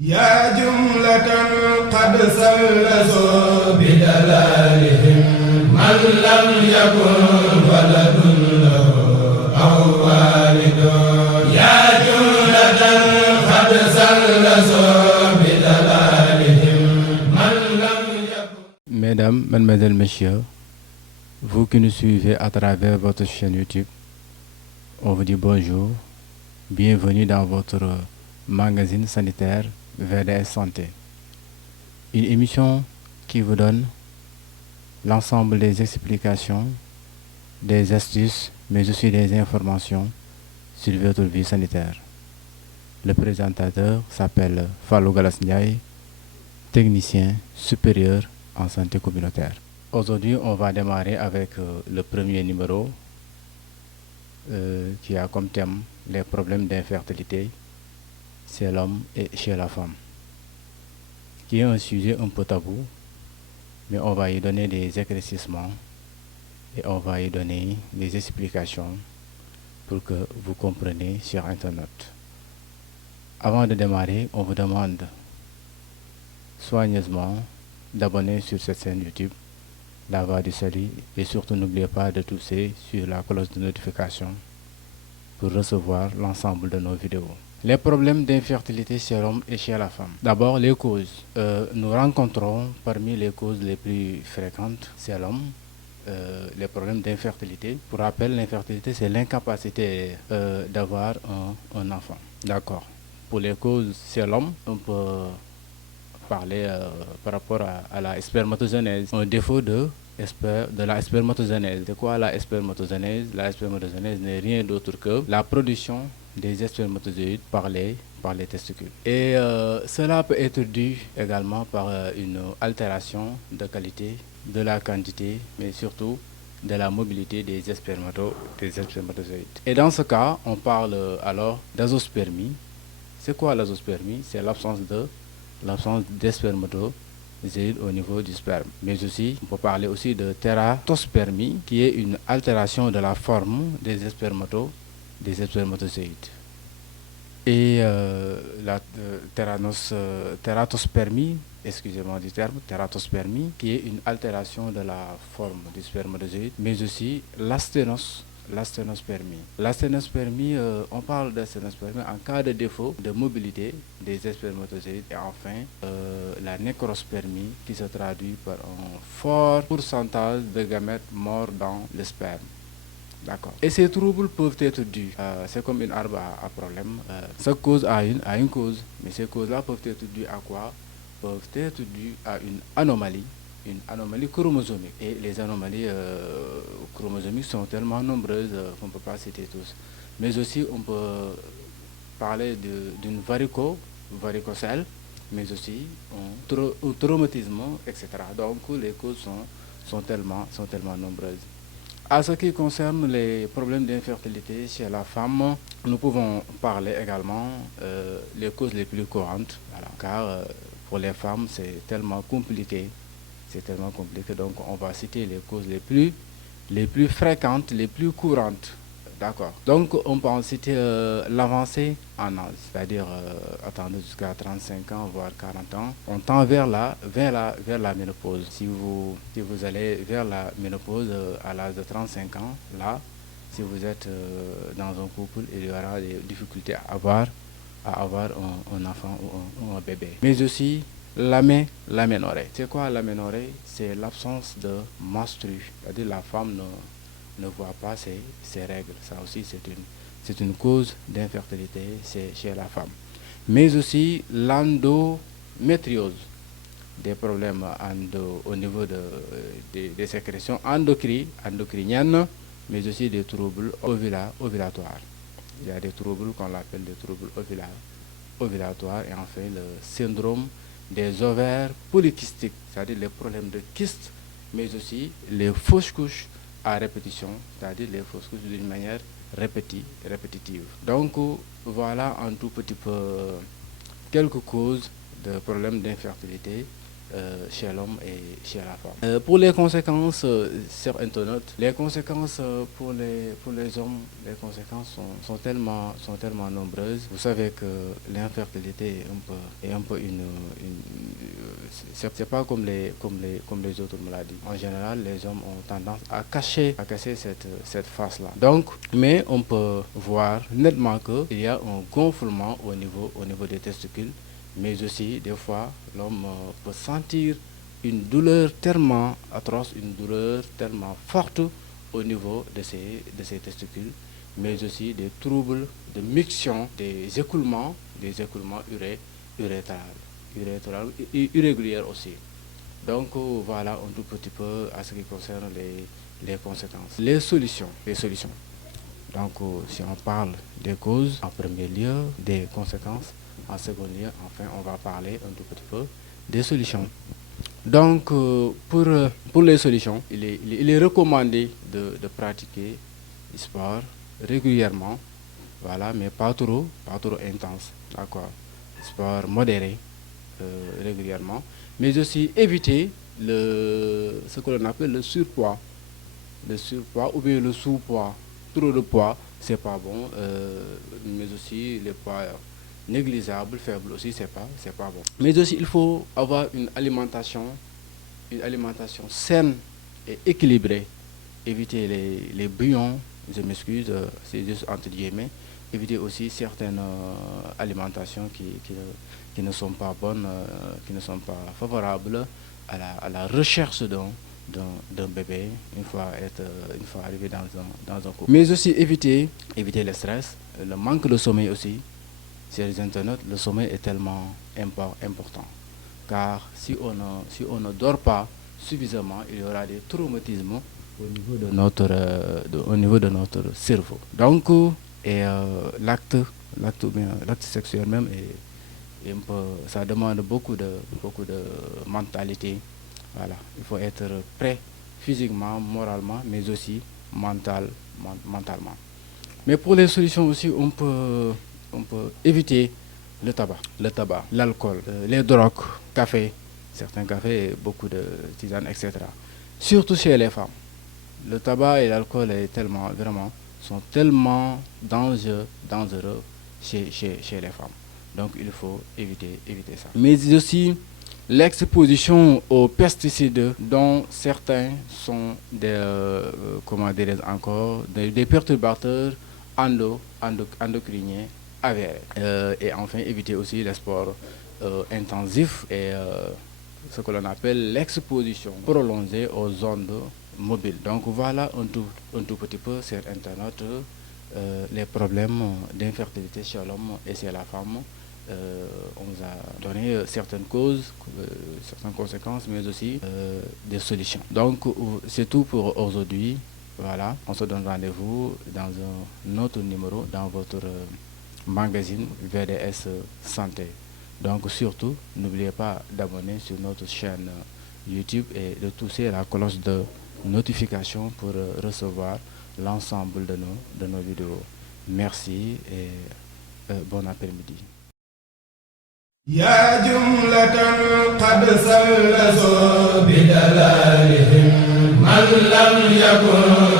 يا جملة قد سلسوا بدلالهم من لم يكن ولد له أو والد يا جملة قد سلسوا بدلالهم من لم يكن. Mesdames, Mademoiselles, Messieurs, vous qui nous suivez à travers votre chaîne YouTube, on vous dit bonjour, bienvenue dans votre magazine sanitaire VDS Santé. Une émission qui vous donne l'ensemble des explications, des astuces, mais aussi des informations sur votre vie sanitaire. Le présentateur s'appelle Fallou Galas Ndiaye, technicien supérieur en santé communautaire. Aujourd'hui, on va démarrer avec le premier numéro qui a comme thème les problèmes d'infertilité chez l'homme et chez la femme, qui est un sujet un peu tabou, mais on va y donner des éclaircissements et on va y donner des explications pour que vous compreniez sur Internet. Avant de démarrer, on vous demande soigneusement d'abonner sur cette chaîne YouTube, La Voix du Salut, et surtout n'oubliez pas de tousser sur la cloche de notification pour recevoir l'ensemble de nos vidéos. Les problèmes d'infertilité chez l'homme et chez la femme. D'abord, les causes. Nous rencontrons parmi les causes les plus fréquentes chez l'homme les problèmes d'infertilité. Pour rappel, l'infertilité, c'est l'incapacité d'avoir un enfant. D'accord. Pour les causes chez l'homme, on peut parler par rapport à la spermatogenèse, un défaut de la spermatogenèse. C'est quoi la spermatogenèse? La spermatogenèse n'est rien d'autre que la production des spermatozoïdes par les testicules. Et cela peut être dû également par une altération de qualité, de la quantité, mais surtout de la mobilité des spermatozoïdes. Et dans ce cas, on parle alors d'azospermie. C'est quoi l'azospermie? C'est l'absence des spermatozoïdes au niveau du sperme. Mais aussi, on peut parler aussi de tératospermie, qui est une altération de la forme des spermatozoïdes. Et la tératospermie, excusez-moi du terme, tératospermie, qui est une altération de la forme du spermatozoïde, mais aussi l'asténospermie. L'asténospermie, on parle d'asténospermie en cas de défaut de mobilité des spermatozoïdes. Et enfin, la nécrospermie, qui se traduit par un fort pourcentage de gamètes morts dans le sperme. D'accord. Et ces troubles peuvent être dus. C'est comme une arbre à problème. Chaque cause a une cause. Mais ces causes-là peuvent être dues à quoi? Peuvent être dues à une anomalie chromosomique. Et les anomalies chromosomiques sont tellement nombreuses qu'on ne peut pas citer tous. Mais aussi, on peut parler d'une varicocèle, mais aussi un traumatisme, etc. Donc, les causes sont tellement nombreuses. À ce qui concerne les problèmes d'infertilité chez la femme, nous pouvons parler également les causes les plus courantes, voilà, car pour les femmes, c'est tellement compliqué. Donc on va citer les causes les plus fréquentes, les plus courantes. D'accord. Donc on peut en citer l'avancée en âge, c'est-à-dire attendre jusqu'à 35 ans, voire 40 ans. On tend vers la ménopause. Si vous allez vers la ménopause à l'âge de 35 ans, là, si vous êtes dans un couple, il y aura des difficultés à avoir un enfant ou un bébé. Mais aussi l'aménorrhée. C'est quoi l'aménorrhée? C'est l'absence de menstrues. C'est-à-dire la femme ne voit pas ses règles. Ça aussi, c'est une cause d'infertilité chez la femme. Mais aussi l'endométriose, des problèmes au niveau des sécrétions endocriniennes, mais aussi des troubles ovulatoires. Il y a des troubles qu'on appelle des troubles ovulatoires et enfin le syndrome des ovaires polykystiques, c'est-à-dire les problèmes de kyste, mais aussi les fausses couches à répétition, c'est-à-dire les fausses couches d'une manière répétitive. Donc voilà en tout petit peu quelques causes de problèmes d'infertilité chez l'homme et chez la femme. Pour les conséquences, chers internautes, les conséquences pour les hommes, les conséquences sont tellement nombreuses. Vous savez que l'infertilité est un peu c'est pas comme les autres maladies. En général, les hommes ont tendance à cacher cette face-là. Donc, mais on peut voir nettement qu'il y a un gonflement au niveau des testicules, mais aussi des fois l'homme peut sentir une douleur tellement atroce, une douleur tellement forte au niveau de ses testicules, mais aussi des troubles de miction, des écoulements irréguliers aussi. Donc voilà un tout petit peu à ce qui concerne les conséquences. Les solutions. Donc si on parle des causes, en premier lieu, des conséquences, en second lieu, enfin, on va parler un tout petit peu des solutions. Donc, pour les solutions, il est recommandé de pratiquer du sport régulièrement, voilà, mais pas trop intense, d'accord. Sport modéré, régulièrement, mais aussi éviter ce que l'on appelle le surpoids ou bien le sous-poids. Trop de poids, c'est pas bon, mais aussi les poids négligeables, faibles aussi, c'est pas bon. Mais aussi, il faut avoir une alimentation saine et équilibrée. Éviter les bouillons, je m'excuse, c'est juste entre guillemets. Éviter aussi certaines alimentations qui ne sont pas bonnes, qui ne sont pas favorables à la recherche d'un bébé une fois arrivé dans un couple. Mais aussi éviter le stress, le manque de sommeil aussi. Sur les internautes, le sommeil est tellement important. Car si on ne dort pas suffisamment, il y aura des traumatismes au niveau de notre cerveau. Donc, l'acte sexuel même est un peu, ça demande beaucoup de mentalité. Voilà, il faut être prêt physiquement, moralement, mais aussi mentalement. Mais pour les solutions aussi, on peut éviter le tabac, l'alcool, les drogues, café, certains cafés, beaucoup de tisanes, etc. Surtout chez les femmes. Le tabac et l'alcool sont tellement dangereux chez les femmes. Donc il faut éviter ça. Mais aussi l'exposition aux pesticides, dont certains sont des perturbateurs endocriniens avérés. Et enfin, éviter aussi les sports intensifs et ce que l'on appelle l'exposition prolongée aux ondes mobiles. Donc voilà un tout petit peu sur Internet les problèmes d'infertilité chez l'homme et chez la femme. On vous a donné certaines causes, certaines conséquences, mais aussi des solutions. Donc c'est tout pour aujourd'hui. Voilà, on se donne rendez-vous dans un autre numéro dans votre magazine VDS Santé. Donc surtout, n'oubliez pas d'abonner sur notre chaîne YouTube et de toucher la cloche de notification pour recevoir l'ensemble de nos vidéos. Merci et bon après-midi. يا جملة قد سلسوا بدلالهم من لم يكن